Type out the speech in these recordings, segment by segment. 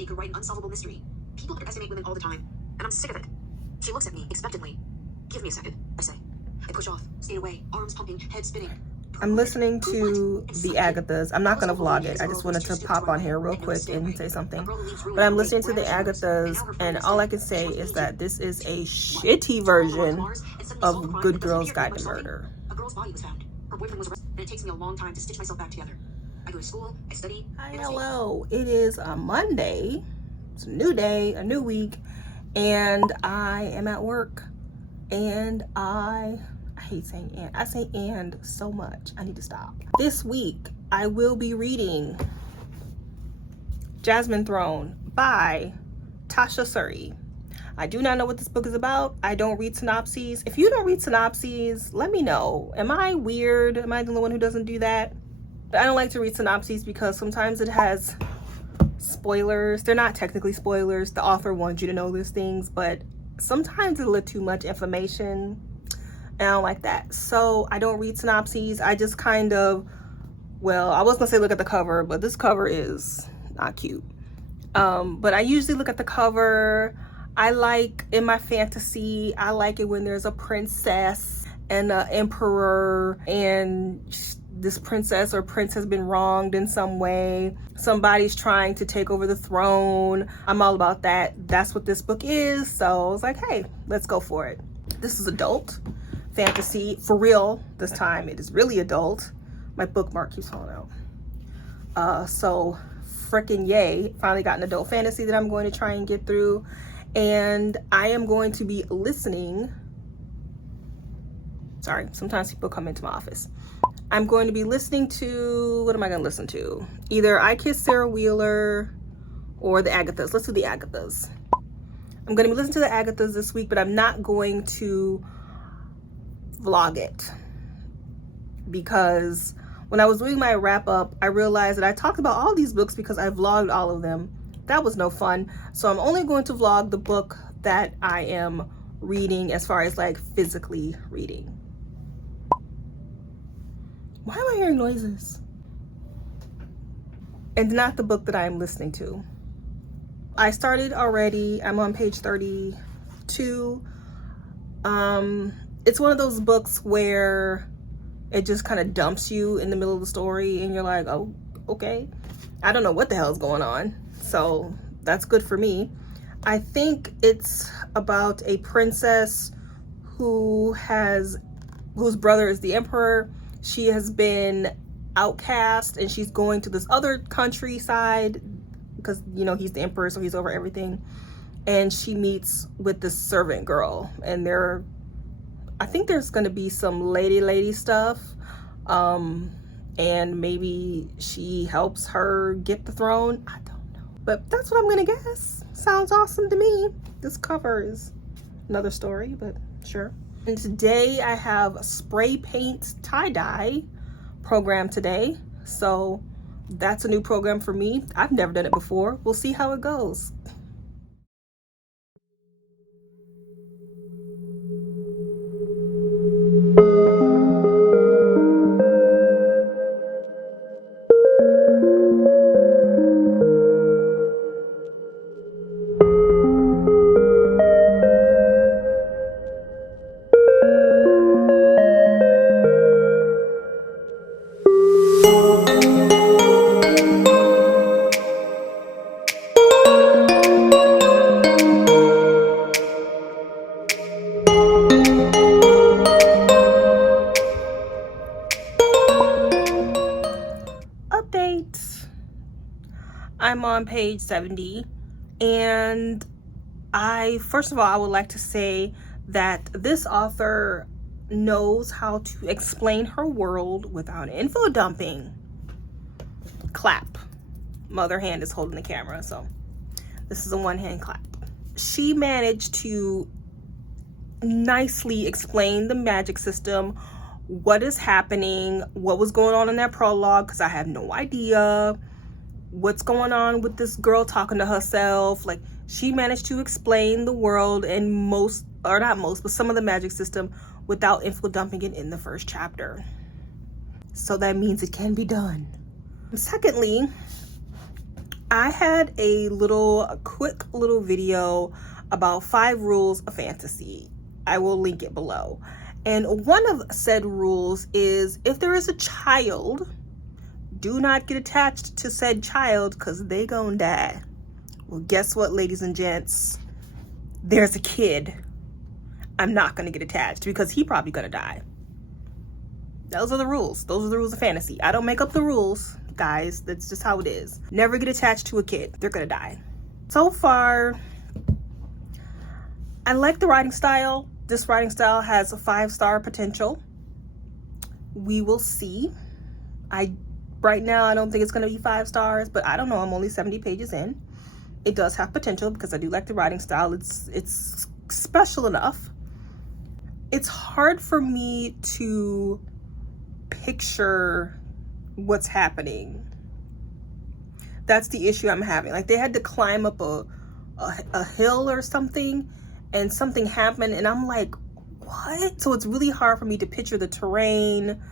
university could write an unsolvable mystery. People underestimate women all the time, and I'm sick of it. She looks at me expectantly. Give me a second, I say. I push off, skate away, arms pumping, head spinning. I'm listening to the Agathas. I'm not going to vlog it. I just wanted to pop on here real quick and say something. But I'm listening to the Agathas, and all I can say is that this is a shitty version of Good Girl's Guide to Murder. A girl's body was found. Her boyfriend was arrested, and it takes me a long time to stitch myself back together. I go to school, I study. Hi, hello. It is a Monday. It's a new day, a new week, and I am at work. And I hate saying and. I say and so much. I need to stop. This week, I will be reading Jasmine Throne by Tasha Siri. I do not know what this book is about. I don't read synopses. If you don't read synopses, let me know. Am I weird? Am I the only one who doesn't do that? I don't like to read synopses because sometimes it has spoilers. They're not technically spoilers. The author wants you to know these things, but sometimes it's a little too much information, and I don't like that. So I don't read synopses. I just kind of, well, I was gonna say look at the cover, but this cover is not cute. But I usually look at the cover. I like, in my fantasy, I like it when there's a princess and an emperor, and this princess or prince has been wronged in some way. Somebody's trying to take over the throne. I'm all about that. That's what this book is. So I was like, hey, let's go for it. This is adult fantasy for real. This time it is really adult. My bookmark keeps falling out. So freaking yay. Finally got an adult fantasy that I'm going to try and get through. And I am going to be listening. Sorry, sometimes people come into my office. I'm going to be listening to, what am I going to listen to? Either I Kiss Sarah Wheeler or the Agathas. Let's do the Agathas. I'm going to be listening to the Agathas this week, but I'm not going to vlog it. Because when I was doing my wrap up, I realized that I talked about all these books because I vlogged all of them. That was no fun. So I'm only going to vlog the book that I am reading as far as like physically reading. Why am I hearing noises? And not the book that I am listening to. I started already. I'm on page 32. It's one of those books where it just kind of dumps you in the middle of the story and you're like, oh, okay. I don't know what the hell is going on. So that's good for me. I think it's about a princess whose brother is the emperor. She has been outcast and she's going to this other countryside because, you know, he's the emperor, so he's over everything. And she meets with this servant girl, and I think there's going to be some lady stuff. And maybe she helps her get the throne. I don't know, but that's what I'm going to guess. Sounds awesome to me. This cover is another story, but sure. And today I have a spray paint tie-dye program today. So that's a new program for me. I've never done it before. We'll see how it goes. I'm on page 70, and first of all, I would like to say that this author knows how to explain her world without info dumping. Clap. My other hand is holding the camera, so this is a one-hand clap. She managed to nicely explain the magic system, what is happening, what was going on in that prologue, because I have no idea what's going on with this girl talking to herself. Like, she managed to explain the world and some of the magic system without info dumping it in the first chapter. So that means it can be done. Secondly, I had a quick little video about 5 rules of fantasy. I will link it below. And one of said rules is, if there is a child, do not get attached to said child because they gonna die. Well, guess what, ladies and gents? There's a kid. I'm not gonna get attached because he probably gonna die. Those are the rules. Those are the rules of fantasy. I don't make up the rules, guys. That's just how it is. Never get attached to a kid. They're gonna die. So far, I like the writing style. This writing style has a 5-star potential. We will see. Right now, I don't think it's gonna be 5 stars, but I don't know. I'm only 70 pages in. It does have potential because I do like the writing style. It's special enough. It's hard for me to picture what's happening. That's the issue I'm having. Like, they had to climb up a hill or something, and something happened, and I'm like, what? So it's really hard for me to picture the terrain,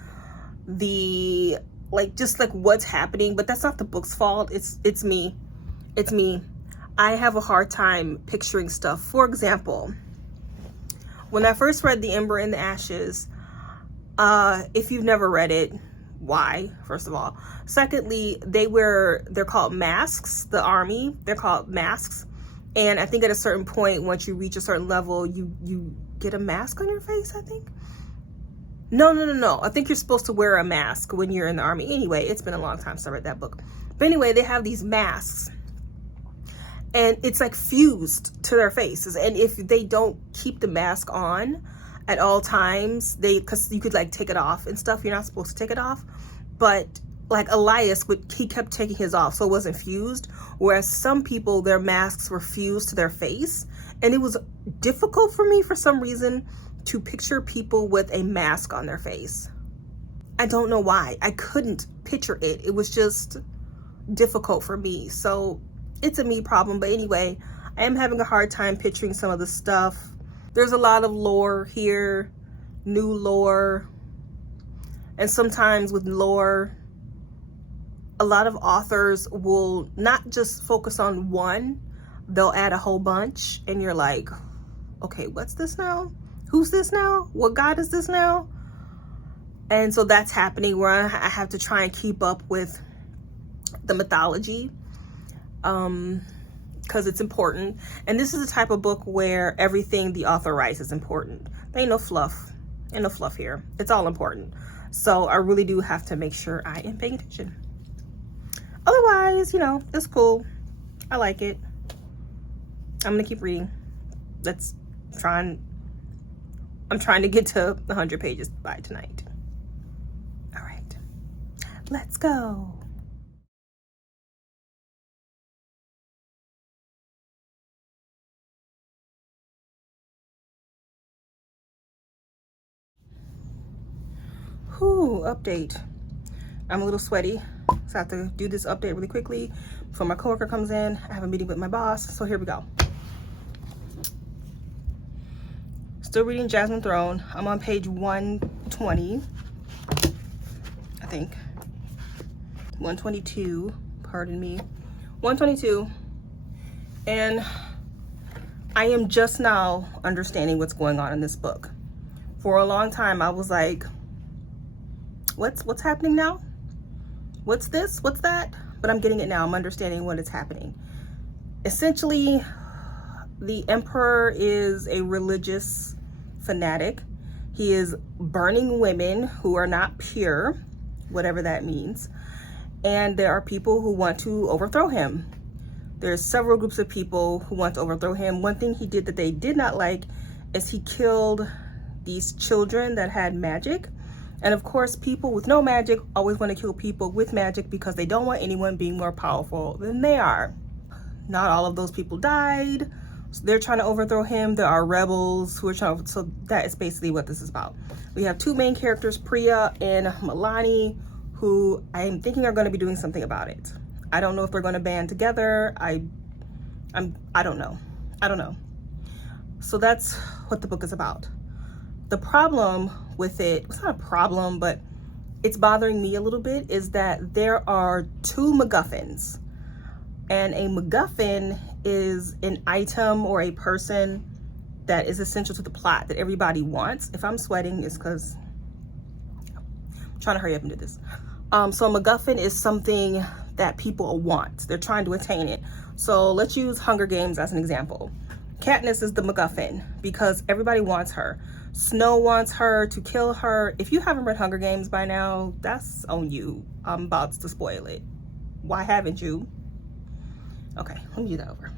just what's happening. But that's not the book's fault. It's me. It's me. I have a hard time picturing stuff. For example, when I first read The Ember and the Ashes, if you've never read it, why, first of all? Secondly, they're called masks, the army, they're called masks. And I think at a certain point, once you reach a certain level, you get a mask on your face, I think. No. I think you're supposed to wear a mask when you're in the army. Anyway, it's been a long time since I read that book. But anyway, they have these masks. And it's like fused to their faces. And if they don't keep the mask on at all times, because you could like take it off and stuff. You're not supposed to take it off. But like Elias, he kept taking his off, so it wasn't fused. Whereas some people, their masks were fused to their face. And it was difficult for me for some reason to picture people with a mask on their face. I don't know why. I couldn't picture it. It was just difficult for me. So it's a me problem. But anyway, I am having a hard time picturing some of the stuff. There's a lot of lore here, new lore. And sometimes with lore, a lot of authors will not just focus on one, they'll add a whole bunch. And you're like, okay, what's this now? Who's this now? What god is this now? And so that's happening where I have to try and keep up with the mythology. Because it's important. And this is the type of book where everything the author writes is important. There ain't no fluff. Ain't no fluff here. It's all important. So I really do have to make sure I am paying attention. Otherwise, it's cool. I like it. I'm gonna keep reading. I'm trying to get to 100 pages by tonight. All right, let's go. Update. I'm a little sweaty, so I have to do this update really quickly before my coworker comes in. I have a meeting with my boss, so here we go. Still reading Jasmine Throne. I'm on page 120, I think. 122, pardon me. 122. And I am just now understanding what's going on in this book. For a long time, I was like, what's happening now? What's this? What's that? But I'm getting it now. I'm understanding what is happening. Essentially, the emperor is a religious fanatic. He is burning women who are not pure, whatever that means. And there are people who want to overthrow him. There's several groups of people who want to overthrow him. One thing he did that they did not like is he killed these children that had magic. And of course, people with no magic always want to kill people with magic because they don't want anyone being more powerful than they are. Not all of those people died. So they're trying to overthrow him. There are rebels who are trying to, so that is basically what this is about. We have two main characters, Priya and Milani, who I am thinking are going to be doing something about it. I don't know if they're going to band together. I don't know. I don't know. So that's what the book is about. The problem with it, it's not a problem, but it's bothering me a little bit, is that there are two MacGuffins. And a MacGuffin is an item or a person that is essential to the plot that everybody wants. If I'm sweating, it's because I'm trying to hurry up and do this. So a MacGuffin is something that people want. They're trying to attain it. So let's use Hunger Games as an example. Katniss is the MacGuffin because everybody wants her. Snow wants her to kill her. If you haven't read Hunger Games by now, that's on you. I'm about to spoil it. Why haven't you? Okay, let me do that over.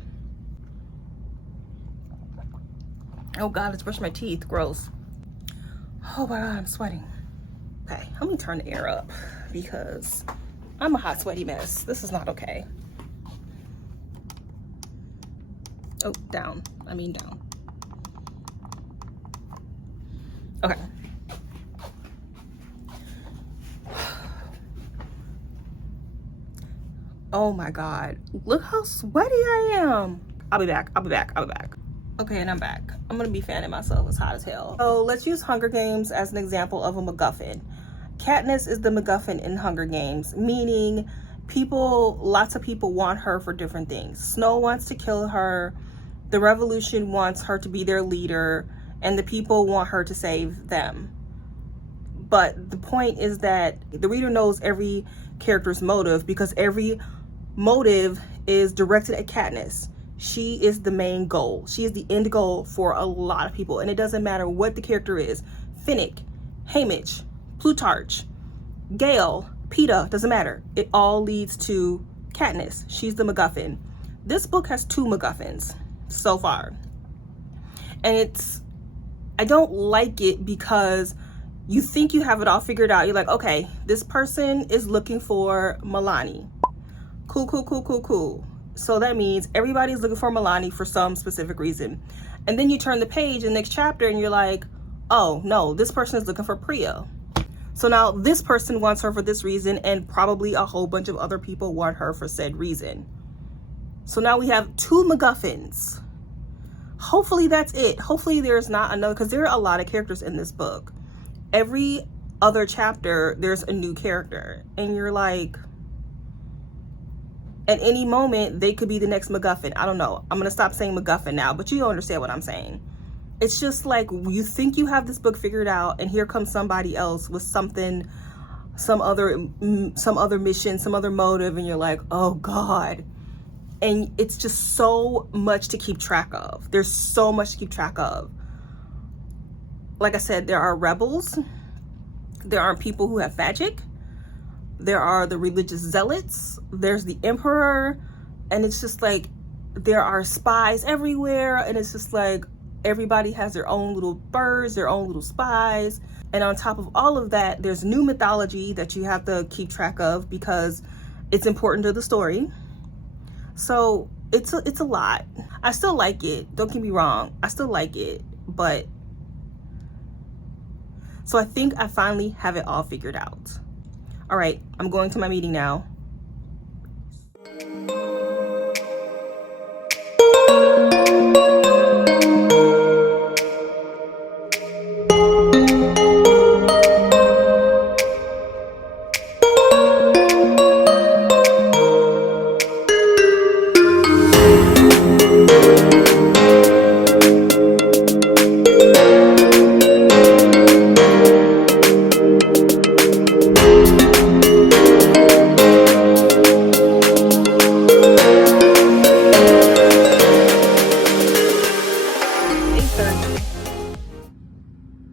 Oh God, let's brush my teeth. Gross. Oh my God, I'm sweating. Okay, let me turn the air up because I'm a hot, sweaty mess. This is not okay. Oh, down. I mean down. Okay. Oh my God. Look how sweaty I am. I'll be back. Okay, and I'm back. I'm gonna be fanning myself. It's hot as hell. So let's use Hunger Games as an example of a MacGuffin. Katniss is the MacGuffin in Hunger Games, meaning lots of people want her for different things. Snow wants to kill her. The revolution wants her to be their leader, and the people want her to save them. But the point is that the reader knows every character's motive because every motive is directed at Katniss. She is the main goal. She is the end goal for a lot of people, and it doesn't matter what the character is. Finnick, Haymitch, Plutarch, Gale, Peeta, doesn't matter. It all leads to Katniss. She's the MacGuffin. This book has 2 MacGuffins so far. And I don't like it because you think you have it all figured out. You're like, okay, this person is looking for Milani. Cool. So that means everybody's looking for Milani for some specific reason. And then you turn the page in the next chapter and you're like, oh no, this person is looking for Priya. So now this person wants her for this reason, and probably a whole bunch of other people want her for said reason. So now we have 2 MacGuffins. Hopefully that's it. Hopefully there's not another, because there are a lot of characters in this book. Every other chapter, there's a new character. And you're like, at any moment, they could be the next MacGuffin. I don't know. I'm going to stop saying MacGuffin now, but you understand what I'm saying. It's just like you think you have this book figured out, and here comes somebody else with something, some other mission, some other motive, and you're like, oh God. And it's just so much to keep track of. There's so much to keep track of. Like I said, there are rebels. There are people who have magic. There are the religious zealots. There's the emperor. And it's just like, there are spies everywhere. And it's just like, everybody has their own little birds, their own little spies. And on top of all of that, there's new mythology that you have to keep track of because it's important to the story. So it's a lot. I still like it. Don't get me wrong. I still like it. But so I think I finally have it all figured out. All right, I'm going to my meeting now.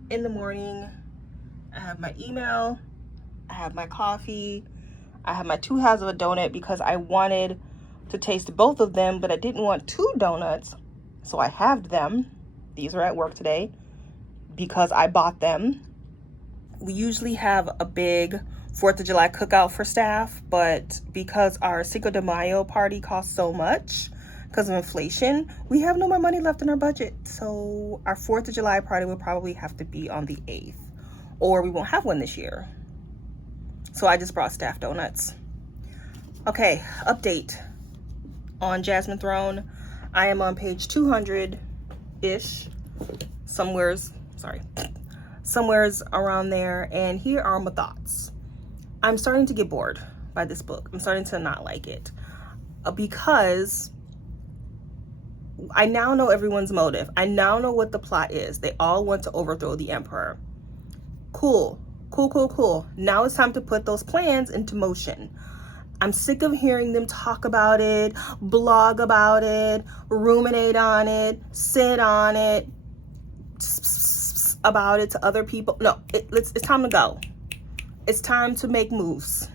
In the morning, I have my email, I have my coffee, I have my 2 halves of a donut because I wanted to taste both of them, but I didn't want 2 donuts, so I halved them. These are at work today because I bought them. We usually have a big 4th of July cookout for staff, but because our Cinco de Mayo party costs so much because of inflation, we have no more money left in our budget. So our 4th of July party will probably have to be on the 8th, or we won't have one this year. So I just brought staff donuts. Okay, update on Jasmine Throne. I am on page 200-ish, somewhere's around there, and here are my thoughts. I'm starting to get bored by this book. I'm starting to not like it. because I now know everyone's motive. I now know what the plot is. They all want to overthrow the emperor. Cool. Now it's time to put those plans into motion. I'm sick of hearing them talk about it, blog about it, ruminate on it, sit on it, about it to other people. No, it's time to go. It's time to make moves.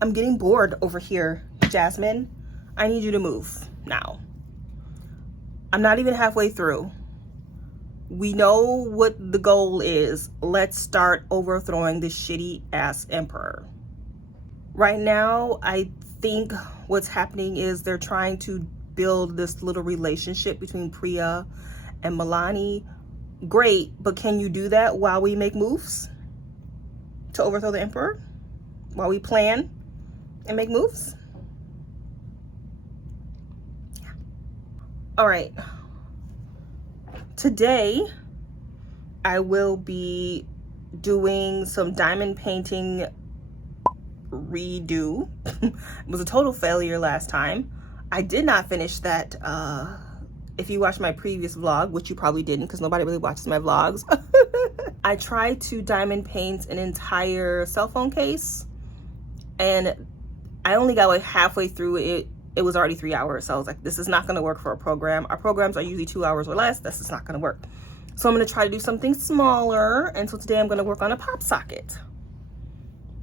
I'm getting bored over here, Jasmine. I need you to move now. I'm not even halfway through. We know what the goal is. Let's start overthrowing this shitty ass emperor. Right now, I think what's happening is they're trying to build this little relationship between Priya and Milani. Great, but can you do that while we make moves to overthrow the emperor? While we plan and make moves? Yeah. All right. Today, I will be doing some diamond painting redo. It was a total failure last time. I did not finish that. If you watched my previous vlog, which you probably didn't because nobody really watches my vlogs, I tried to diamond paint an entire cell phone case and I only got like halfway through it. It was already 3 hours. So I was like, this is not going to work for a program. Our programs are usually 2 hours or less. That's just not going to work. So I'm going to try to do something smaller. And so today I'm going to work on a pop socket.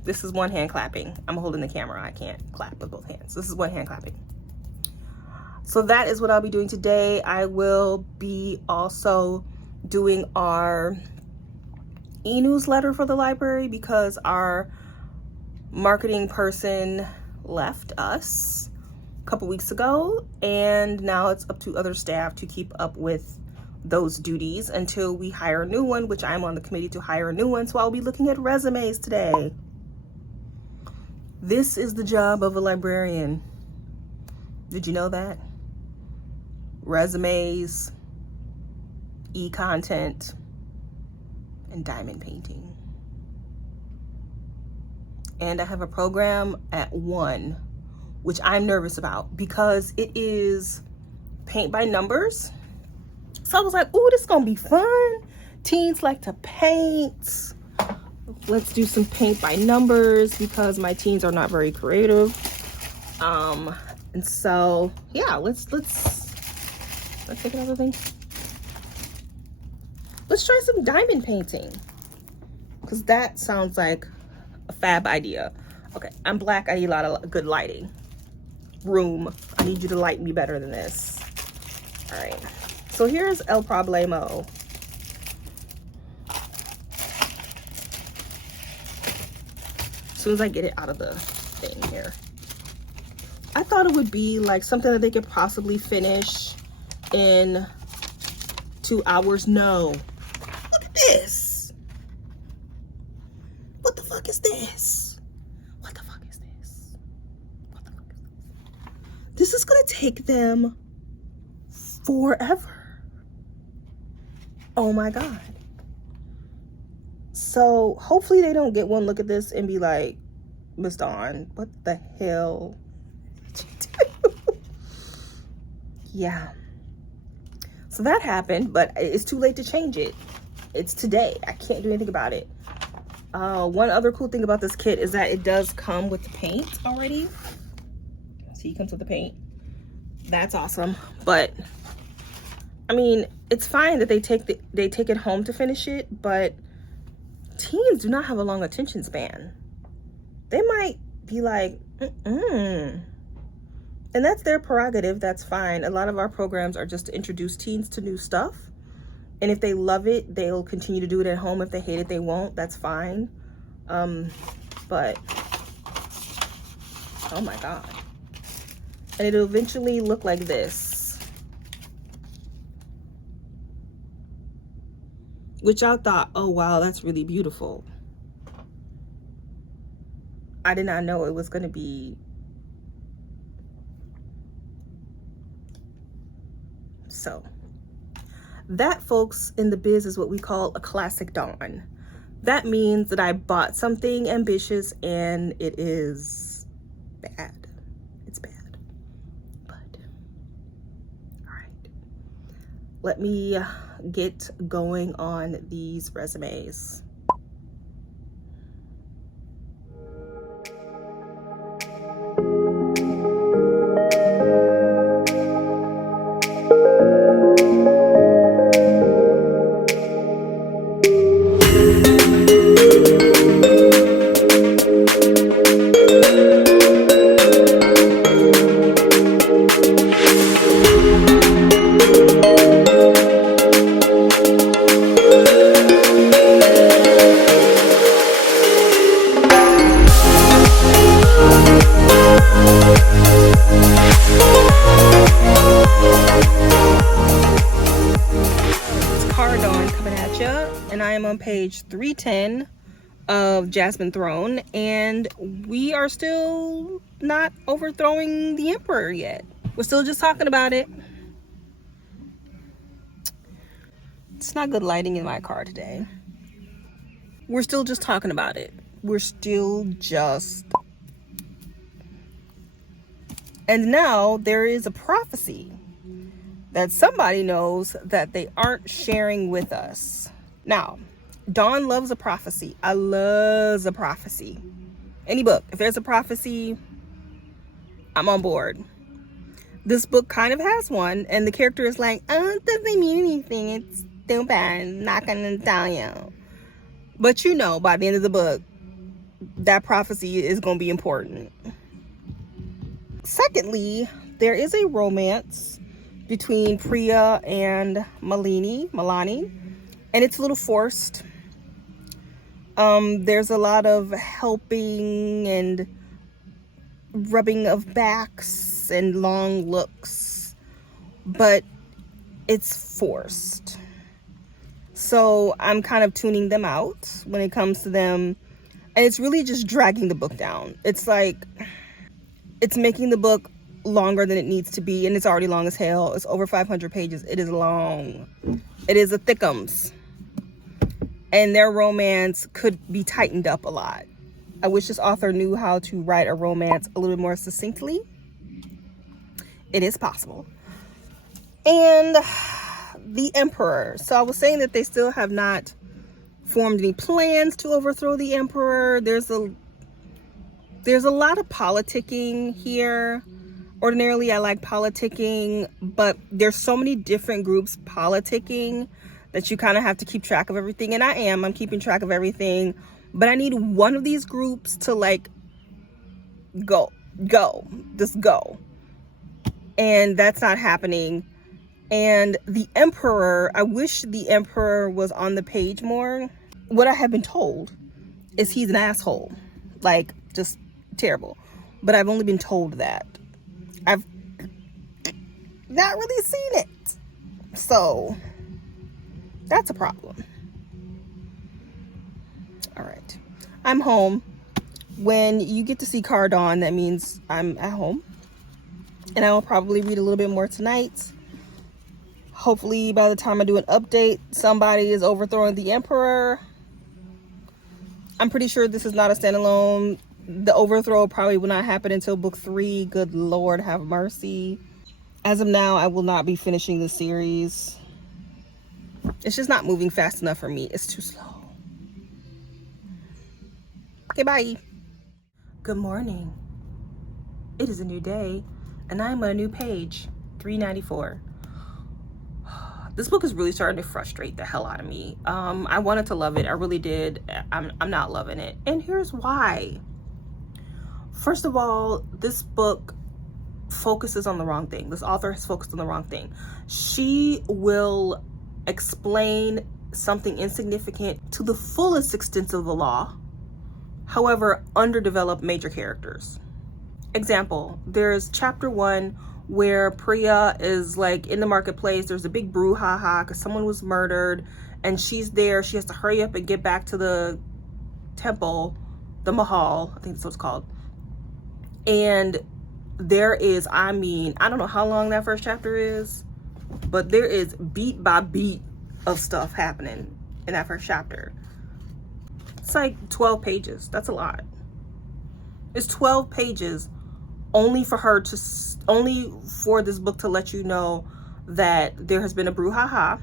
This is one hand clapping. I'm holding the camera. I can't clap with both hands. This is one hand clapping. So that is what I'll be doing today. I will be also doing our e-newsletter for the library because our marketing person left us a couple weeks ago, and now it's up to other staff to keep up with those duties until we hire a new one, which I'm on the committee to hire a new one. So I'll be looking at resumes today. This is the job of a librarian. Did you know that? Resumes, e-content, and diamond painting. And I have a program at 1, which I'm nervous about because it is paint by numbers. So I was like, ooh, this is gonna be fun. Teens like to paint. Let's do some paint by numbers because my teens are not very creative. And so yeah, let's take another thing. Let's try some diamond painting because that sounds like a fab idea. Okay, I'm black. I need a lot of good lighting. Room. I need you to light me better than this. All right. So here's El Problemo. As soon as I get it out of the thing here. I thought it would be like something that they could possibly finish in 2 hours. No. Look at this. What the fuck is this? What the fuck is this? What the fuck is this? This is gonna take them forever. Oh my God. So hopefully they don't get one look at this and be like, Miss Dawn, what the hell did you do? Yeah. So that happened, but it's too late to change it. It's today. I can't do anything about it. One other cool thing about this kit is that it does come with the paint already. See, it comes with the paint. That's awesome. But I mean, it's fine that they take it home to finish it, but teens do not have a long attention span. They might be like, and that's their prerogative. That's fine. A lot of our programs are just to introduce teens to new stuff. And if they love it, they'll continue to do it at home. If they hate it, they won't. That's fine. But, oh my God. And it'll eventually look like this. Which I thought, oh wow, that's really beautiful. I did not know it was going to be so. That, folks, in the biz is what we call a classic dawn. That means that I bought something ambitious and it is bad. let me get going on these resumes. And I am on page 310 of Jasmine Throne, and we are still not overthrowing the Emperor yet. We're still just talking about it. It's not good lighting in my car today. We're still just talking about it. We're still just... And now there is a prophecy that somebody knows that they aren't sharing with us. Now, Dawn loves a prophecy. I love a prophecy. Any book, if there's a prophecy, I'm on board. This book kind of has one, and the character is like, oh, it doesn't mean anything. It's stupid. I'm not gonna tell you. But you know, by the end of the book, that prophecy is gonna be important. Secondly, there is a romance between Priya and Milani, and it's a little forced. There's a lot of helping and rubbing of backs and long looks, but it's forced. So I'm kind of tuning them out when it comes to them, and it's really just dragging the book down. It's like, it's making the book longer than it needs to be, and it's already long as hell. It's over 500 pages. It is long. It is a thickums. And their romance could be tightened up a lot. I wish this author knew how to write a romance a little bit more succinctly. It is possible. And the Emperor. So I was saying that they still have not formed any plans to overthrow the Emperor. There's a lot of politicking here. Ordinarily, I like politicking, but there's so many different groups politicking that you kind of have to keep track of everything. And I'm keeping track of everything, but I need one of these groups to like just go. And that's not happening. And the Emperor, I wish the Emperor was on the page more. What I have been told is he's an asshole, like just terrible. But I've only been told that. I've not really seen it. So that's a problem. All right. I'm home. When you get to see Cardon, that means I'm at home. And I will probably read a little bit more tonight. Hopefully by the time I do an update, somebody is overthrowing the Emperor. I'm pretty sure this is not a standalone. The overthrow probably will not happen until book 3. Good Lord, have mercy. As of now, I will not be finishing the series. It's just not moving fast enough for me. It's too slow. Okay, bye. Good morning. It is a new day, and I'm on a new page, 394. This book is really starting to frustrate the hell out of me. I wanted to love it. I really did. I'm not loving it. And here's why. First of all, this book focuses on the wrong thing. This author has focused on the wrong thing. She will explain something insignificant to the fullest extent of the law, however, underdevelop major characters. Example, there's chapter 1 where Priya is like in the marketplace. There's a big brouhaha because someone was murdered, and she's there. She has to hurry up and get back to the temple, the Mahal, I think that's what it's called. And there is, I don't know how long that first chapter is, but there is beat by beat of stuff happening in that first chapter. It's like 12 pages. That's a lot. It's 12 pages only for this book to let you know that there has been a brouhaha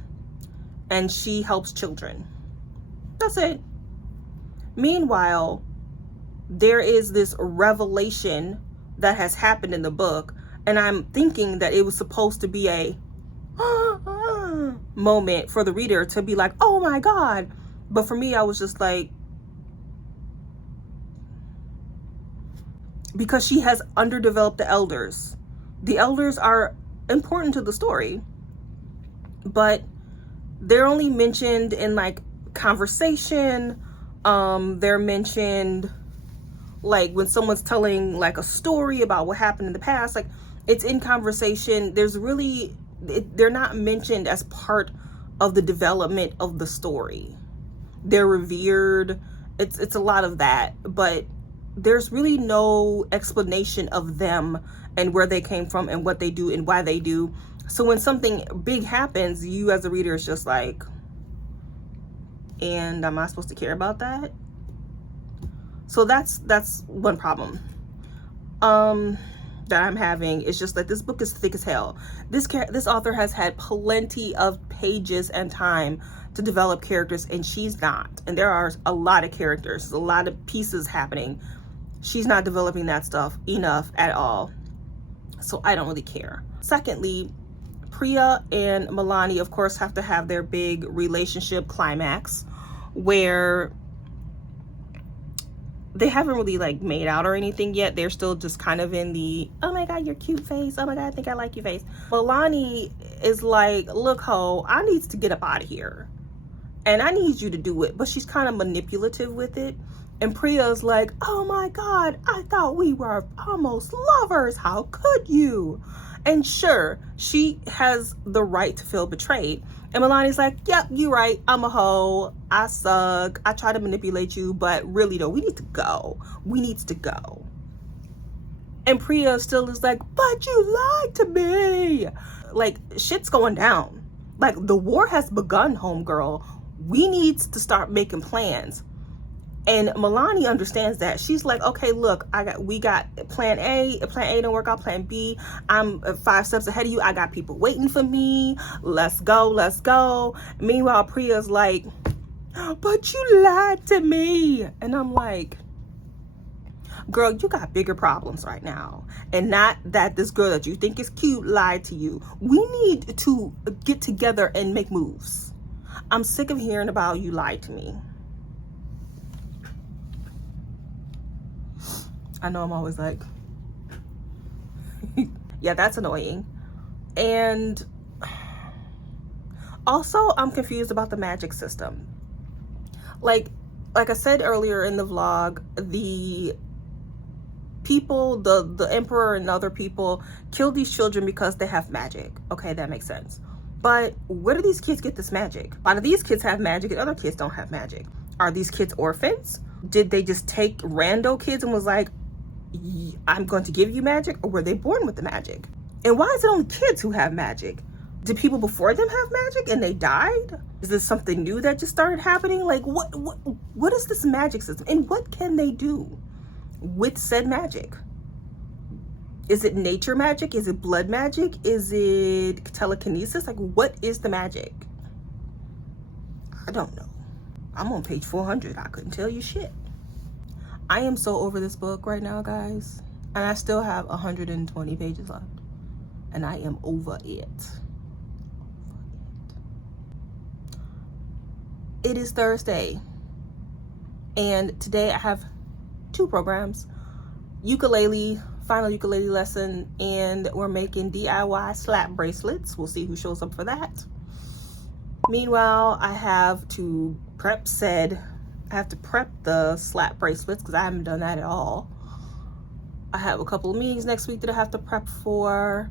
and she helps children. That's it. Meanwhile, there is this revelation that has happened in the book, and I'm thinking that it was supposed to be a moment for the reader to be like, oh my God. But for me, I was just like, because she has underdeveloped the elders. The elders are important to the story, but they're only mentioned in like conversation. They're mentioned like when someone's telling like a story about what happened in the past, like it's in conversation. There's really, they're not mentioned as part of the development of the story. They're revered. It's a lot of that, but there's really no explanation of them and where they came from and what they do and why they do. So when something big happens, you as a reader is just like, and am I supposed to care about that? So that's one problem that I'm having. It's just that this book is thick as hell. This author has had plenty of pages and time to develop characters, and she's not. And there are a lot of characters, a lot of pieces happening. She's not developing that stuff enough at all. So I don't really care. Secondly, Priya and Milani, of course, have to have their big relationship climax where they haven't really like made out or anything yet. They're still just kind of in the, oh my God, you're cute face. Oh my God, I think I like you face. Milani is like, look, ho, I need to get up out of here. And I need you to do it. But she's kind of manipulative with it. And Priya's like, oh my God, I thought we were almost lovers. How could you? And sure, she has the right to feel betrayed. And Milani's like, yep, you're right. I'm a hoe. I suck. I try to manipulate you, but really though, we need to go. We need to go. And Priya still is like, but you lied to me. Like, shit's going down. Like, the war has begun, homegirl. We need to start making plans. And Milani understands that. She's like, okay, look, we got plan A. If plan A didn't work out, plan B. I'm 5 steps ahead of you. I got people waiting for me. Let's go, let's go. Meanwhile, Priya's like, but you lied to me. And I'm like, girl, you got bigger problems right now. And not that this girl that you think is cute lied to you. We need to get together and make moves. I'm sick of hearing about you lied to me. I know I'm always like, yeah, that's annoying. And also, I'm confused about the magic system. Like I said earlier in the vlog, the people, the emperor and other people kill these children because they have magic. Okay, that makes sense. But where do these kids get this magic? A lot of these kids have magic and other kids don't have magic. Are these kids orphans? Did they just take rando kids and was like, I'm going to give you magic? Or were they born with the magic? And why is it only kids who have magic? Did people before them have magic and they died? Is this something new that just started happening? Like, what is this magic system? And what can they do with said magic? Is it nature magic? Is it blood magic? Is it telekinesis? Like, what is the magic? I don't know. I'm on page 400. I couldn't tell you shit. I am so over this book right now, guys. And I still have 120 pages left. And I am over it. It is Thursday. And today I have 2 programs. Ukulele, final ukulele lesson, and we're making DIY slap bracelets. We'll see who shows up for that. Meanwhile, I have to prep the slap bracelets because I haven't done that at all. I have a couple of meetings next week that I have to prep for.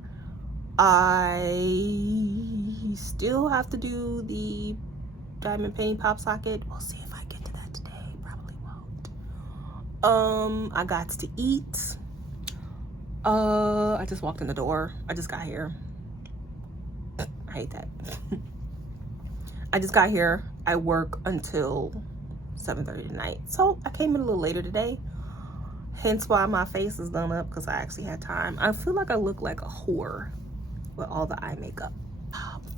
I still have to do the diamond penny pop socket. We'll see if I get to that today. Probably won't. I got to eat. I just walked in the door. I just got here. I hate that. I just got here. I work until 7:30 tonight. So I came in a little later today. Hence why my face is done up, because I actually had time. I feel like I look like a whore with all the eye makeup.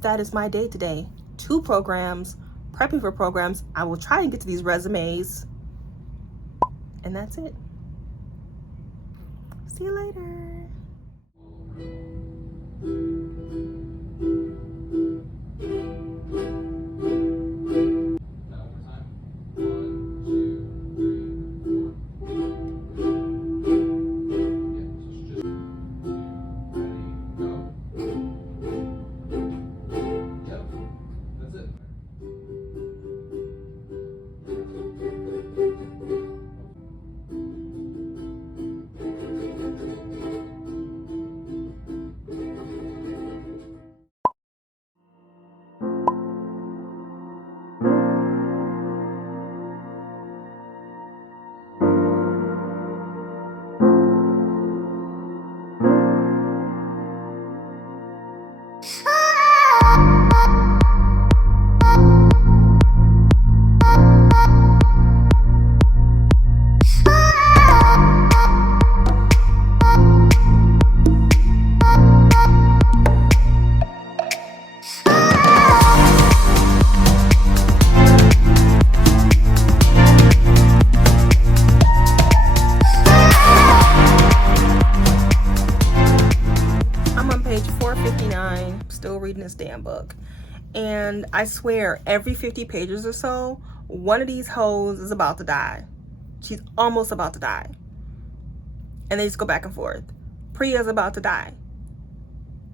that is my day today. 2 programs, prepping for programs. I will try and get to these resumes. And that's it. See you later. Still reading this damn book, and I swear every 50 pages or so, one of these hoes is about to die. She's almost about to die, and they just go back and forth. Priya's about to die,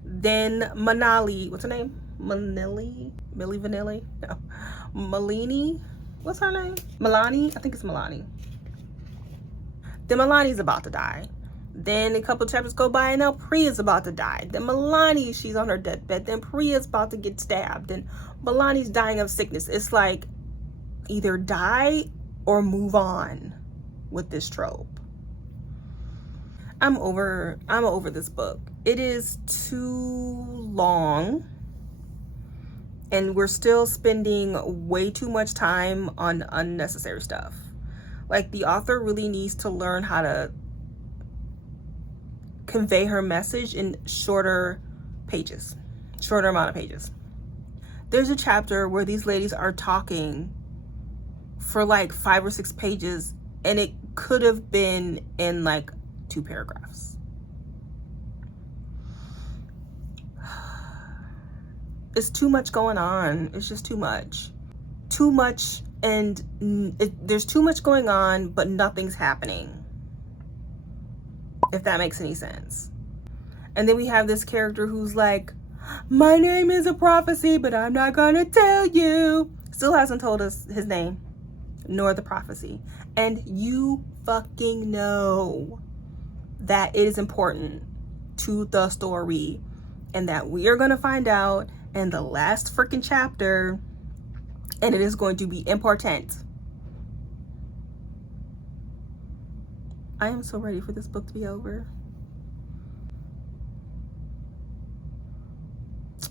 then Manali, what's her name? Millie Vanilli? No, Malini, what's her name? Milani, I think it's Milani. Then Milani's about to die. Then a couple chapters go by and now Priya's about to die. Then Milani, she's on her deathbed. Then Priya's about to get stabbed. And Milani's dying of sickness. It's like either die or move on with this trope. I'm over this book. It is too long. And we're still spending way too much time on unnecessary stuff. Like, the author really needs to learn how to convey her message in shorter amount of pages. There's a chapter where these ladies are talking for like 5 or 6 pages, and it could have been in like 2 paragraphs. It's too much going on. It's just too much, and there's too much going on, but nothing's happening, if that makes any sense. And then we have this character who's like, my name is a prophecy, but I'm not gonna tell you. Still hasn't told us his name, nor the prophecy. And you fucking know that it is important to the story, and that we are gonna find out in the last freaking chapter, and it is going to be important. I am so ready for this book to be over.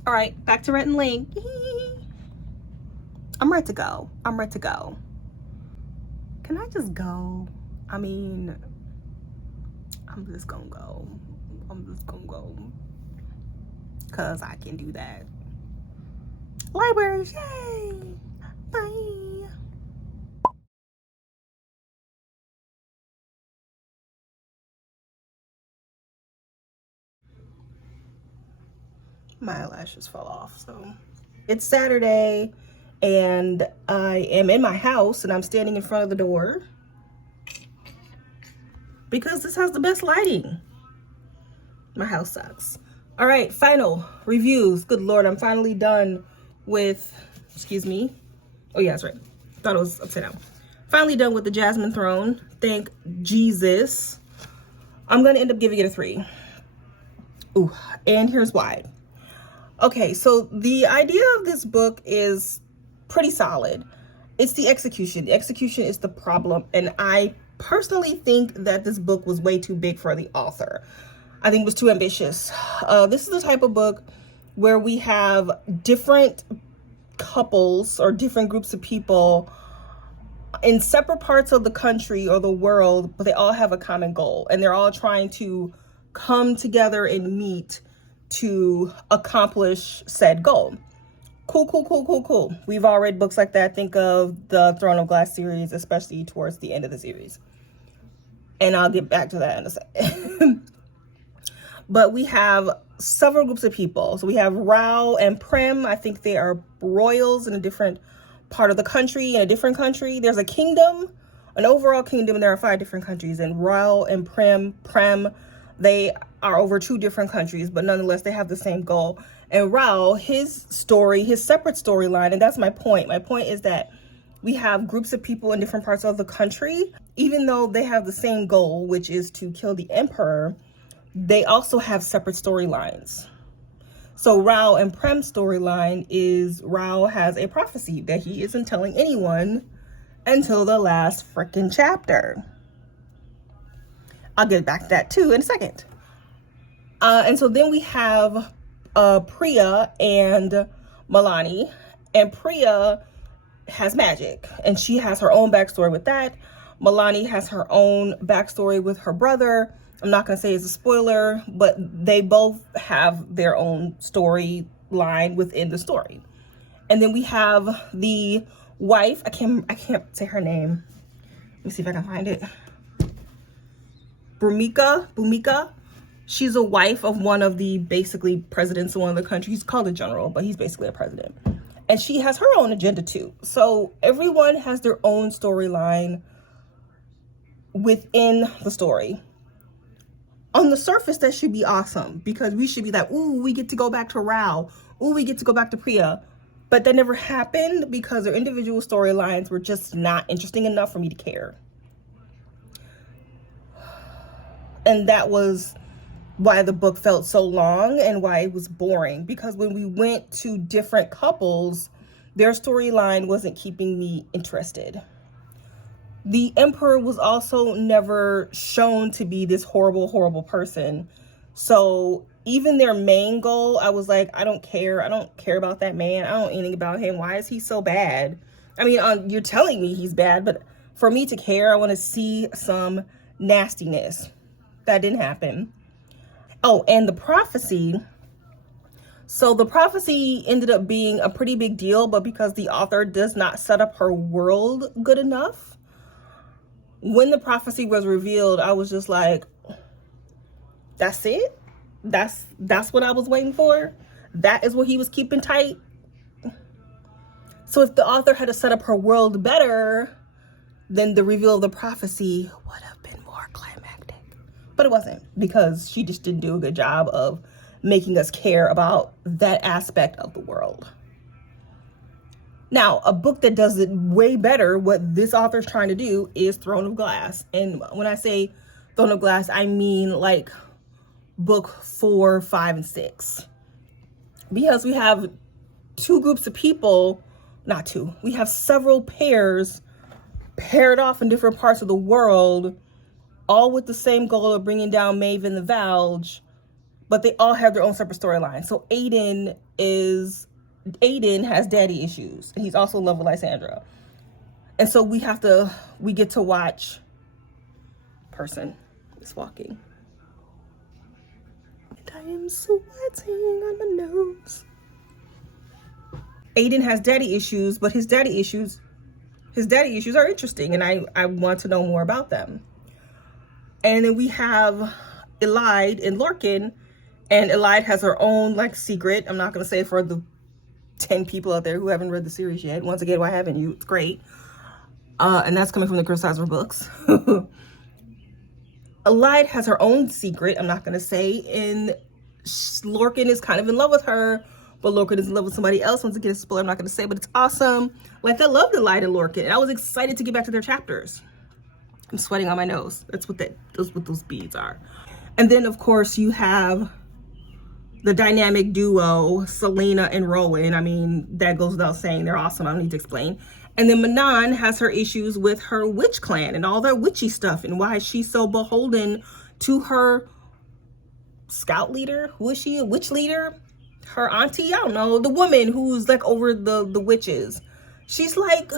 All right, back to Rhett and Link. I'm ready to go. Can I just go? I mean, I'm just gonna go. Cause I can do that. Library, yay! Bye. My eyelashes fell off. So it's Saturday and I am in my house and I'm standing in front of the door because this has the best lighting. My house sucks. All right, final reviews. Good Lord, I'm finally done with, excuse me. Oh yeah, that's right. Thought it was upside down. Finally done with the Jasmine Throne. Thank Jesus. I'm gonna end up giving it a 3. Ooh, and here's why. Okay, so the idea of this book is pretty solid. It's the execution. The execution is the problem. And I personally think that this book was way too big for the author. I think it was too ambitious. This is the type of book where we have different couples or different groups of people in separate parts of the country or the world, but they all have a common goal. And they're all trying to come together and meet to accomplish said goal. Cool. We've all read books like that. Think of the Throne of Glass series, especially towards the end of the series. And I'll get back to that in a second. But we have several groups of people. So we have Rao and Prem. I think they are royals in a different part of the country, in a different country. There's a kingdom, an overall kingdom, and there are 5 different countries. And Rao and Prem, they are over 2 different countries, but nonetheless, they have the same goal. And Rao, his story, his separate storyline, and that's my point. My point is that we have groups of people in different parts of the country. Even though they have the same goal, which is to kill the emperor, they also have separate storylines. So Rao and Prem's storyline is Rao has a prophecy that he isn't telling anyone until the last freaking chapter. I'll get back to that too in a second. And so then we have Priya and Milani. And Priya has magic, and she has her own backstory with that. Milani has her own backstory with her brother. I'm not going to say it's a spoiler, but they both have their own storyline within the story. And then we have the wife. I can't say her name. Let me see if I can find it. Bhumika. She's a wife of one of the basically presidents of one of the countries. He's called a general, but he's basically a president. And she has her own agenda too. So everyone has their own storyline within the story. On the surface, that should be awesome, because we should be like, ooh, we get to go back to Rao. Ooh, we get to go back to Priya. But that never happened because their individual storylines were just not interesting enough for me to care. And that was why the book felt so long and why it was boring, because when we went to different couples, their storyline wasn't keeping me interested. The emperor was also never shown to be this horrible person. So even their main goal, I was like, I don't care about that man. I don't know anything about him. Why is he so bad? I mean, you're telling me he's bad, but for me to care, I want to see some nastiness. That didn't happen. Oh, and the prophecy. So the prophecy ended up being a pretty big deal, but because the author does not set up her world good enough, when the prophecy was revealed, I was just like, that's it? That's what I was waiting for? That is what he was keeping tight? So if the author had to set up her world better, then the reveal of the prophecy would have been more climactic. But it wasn't, because she just didn't do a good job of making us care about that aspect of the world. Now, a book that does it way better, what this author is trying to do, is Throne of Glass. And when I say Throne of Glass, I mean like book 4, 5, and 6. Because we have 2 groups of people, not 2, we have several pairs paired off in different parts of the world, all with the same goal of bringing down Maeve and the Valge, but they all have their own separate storyline. So Aiden has daddy issues, and he's also in love with Lysandra. And so we get to watch person is walking. And I am sweating on my nose. Aiden has daddy issues, but his daddy issues are interesting, and I want to know more about them. And then we have Elide and Lorkhan, and Elide has her own like secret. I'm not going to say it for the 10 people out there who haven't read the series yet. Once again, why haven't you? It's great. And that's coming from the Criticizer books. Elide has her own secret, I'm not going to say, and Lorkhan is kind of in love with her, but Lorkhan is in love with somebody else. Once again, spoiler, I'm not going to say, but it's awesome. Like, I loved Elide and Lorkhan, and I was excited to get back to their chapters. I'm sweating on my nose. That's what those beads are. And then, of course, you have the dynamic duo, Selena and Rowan. I mean, that goes without saying. They're awesome. I don't need to explain. And then Manon has her issues with her witch clan and all their witchy stuff, and why she's so beholden to her scout leader. Who is she? A witch leader? Her auntie? I don't know. The woman who's like over the witches. She's like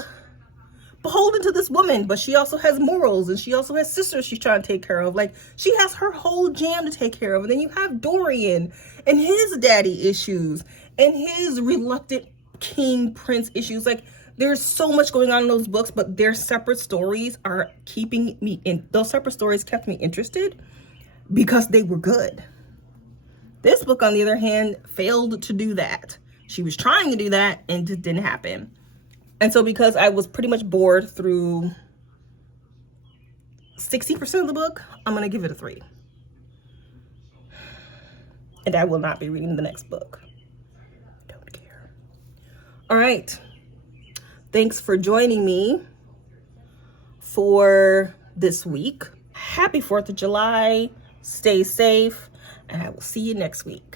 beholden to this woman, but she also has morals, and she also has sisters she's trying to take care of. Like, she has her whole jam to take care of. And then you have Dorian and his daddy issues and his reluctant king prince issues. Like, there's so much going on in those books, but their separate stories are keeping me in. Those separate stories kept me interested because they were good. This book, on the other hand, failed to do that. She was trying to do that and it didn't happen. And so because I was pretty much bored through 60% of the book, I'm going to give it a 3. And I will not be reading the next book. Don't care. All right. Thanks for joining me for this week. Happy 4th of July. Stay safe. And I will see you next week.